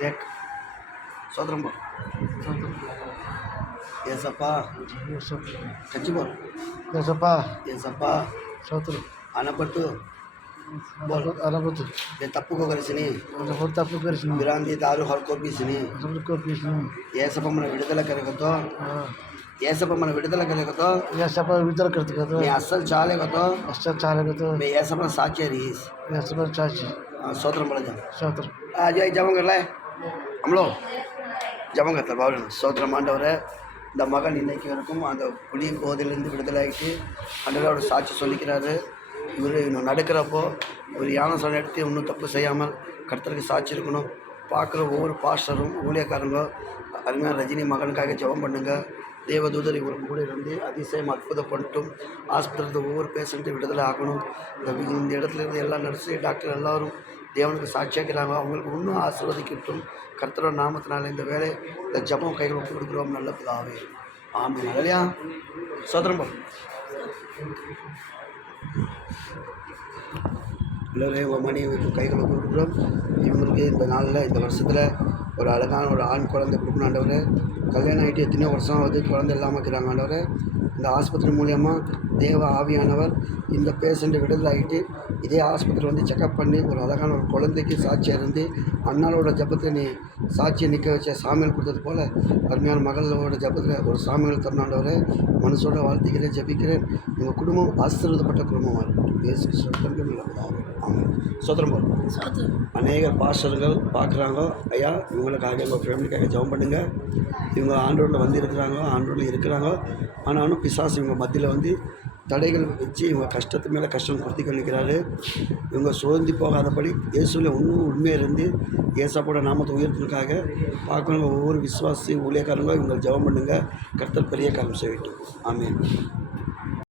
தேக் சோதரம் போ ஏசப்பா கட்சி ఏసప్పా ఏసప్పా స్తోత్రం అనపట్టు అనబోతు తప్పుకో కలిసిని తప్పు కలిసిన విరాంతి దారు హల్కోపీసిని ఏసప్ప మన విడుదల కలగతో ఏసప్ప మన విడుదల కలగతో ఏసప్ప విడుదల కలగతో మీ అస్సలు చాలేగతో అస్సలు చాలేగతో మీ ఏసప్ప సాక్షి రీస్ ఏసప్ప సాక్షి స్తోత్రం పడ స్తోత్రం आज जमा कर लाए हम लोग ஜபம் கத்தல் பாவம் ஸ்தோத்திரம் ஆண்டவரை இந்த மகன் இன்னைக்கு வரைக்கும் அந்த புலி போதிலிருந்து விடுதலாகிட்டு ஆண்டவரோட சாட்சி சொல்லிக்கிறாரு. இவர் இன்னும் நடக்கிறப்போ ஒரு யானை சொன்ன எடுத்து இன்னும் தப்பு செய்யாமல் கர்த்தருக்கு சாட்சி இருக்கணும். பார்க்குற ஒவ்வொரு பாஸ்டரும் ஊழியக்காரங்க அருமையான ரஜினி மகனுக்காக ஜெபம் பண்ணுங்க. தேவதூதர் இவருக்கு கூட இருந்து அதிசயம் அற்புதப்பட்டும் ஆஸ்பத்திரியில் ஒவ்வொரு பேஷண்ட்டும் விடுதலை ஆகணும். இந்த இடத்துல இருந்து எல்லா நர்ஸு டாக்டர் எல்லோரும் தேவனுக்கு சாட்சியாக்கிறாங்க. அவங்களுக்கு இன்னும் ஆசீர்வதிக்கட்டும் கர்த்தரோட நாமத்தினால இந்த வேலை இந்த ஜபம் கைகள் ஒப்பு கொடுக்குறோம். நல்ல பிதாவே ஆமென். இல்லையா சோதரம் எல்லோரும் உங்கள் மணி கைகளை கொடுக்குறோம். இவங்களுக்கு இந்த நாளில் இந்த வருஷத்தில் ஒரு அழகான ஒரு ஆண் குழந்தை கொடுக்கணும் ஆண்டவரை. கல்யாணம் ஆகிட்டு எத்தனையோ வருஷம் ஆகுது, குழந்தை இல்லாமல் இருக்கிறாங்க ஆண்டவரை. இந்த ஆஸ்பத்திரி மூலியமாக தேவ ஆவியானவர் இந்த பேஷண்ட்டை விடுதலை ஆகிட்டு இதே ஆஸ்பத்திரி வந்து செக்கப் பண்ணி ஒரு அழகான ஒரு குழந்தைக்கு சாட்சியாக இருந்து அண்ணாளோட ஜபத்தை நீ சாட்சியை நிற்க வச்ச சாமியல் கொடுத்தது போல் அருமையான மகளோட ஜபத்தில் ஒரு சாமியல் தந்தாண்டவரை மனசோட வாழ்த்துக்கிறேன், ஜபிக்கிறேன். உங்கள் குடும்பம் ஆசீர்வதிக்கப்பட்ட குடும்பமாக இருக்கட்டும். இயேசு கிறிஸ்துவின் ஆமாம் சோதரம் போல் அநேக பாஸ்டர்கள் பார்க்குறாங்க. ஐயா இவங்களுக்காக உங்கள் ஃபேமிலிக்காக ஜெபம் பண்ணுங்கள். இவங்க ஆண்டோரில் வந்து இருக்கிறாங்க. ஆனாலும் பிசாசு இவங்க மத்தியில் வந்து தடைகள் வச்சு இவங்க கஷ்டத்து மேலே கஷ்டம் கொடுத்து கழிக்கிறாரு. இவங்க சோர்ந்து போகாதபடி இயேசுவில் இன்னும் உண்மையாக இருந்து ஏசப்போட நாமத்தை உயர்த்தினுக்காக பார்க்கணும். ஒவ்வொரு விசுவாசி ஊழியக்காரங்களும் இவங்க ஜெபம் பண்ணுங்கள். கர்த்தர் பெரிய காரியம் செய்யட்டும். ஆமென்.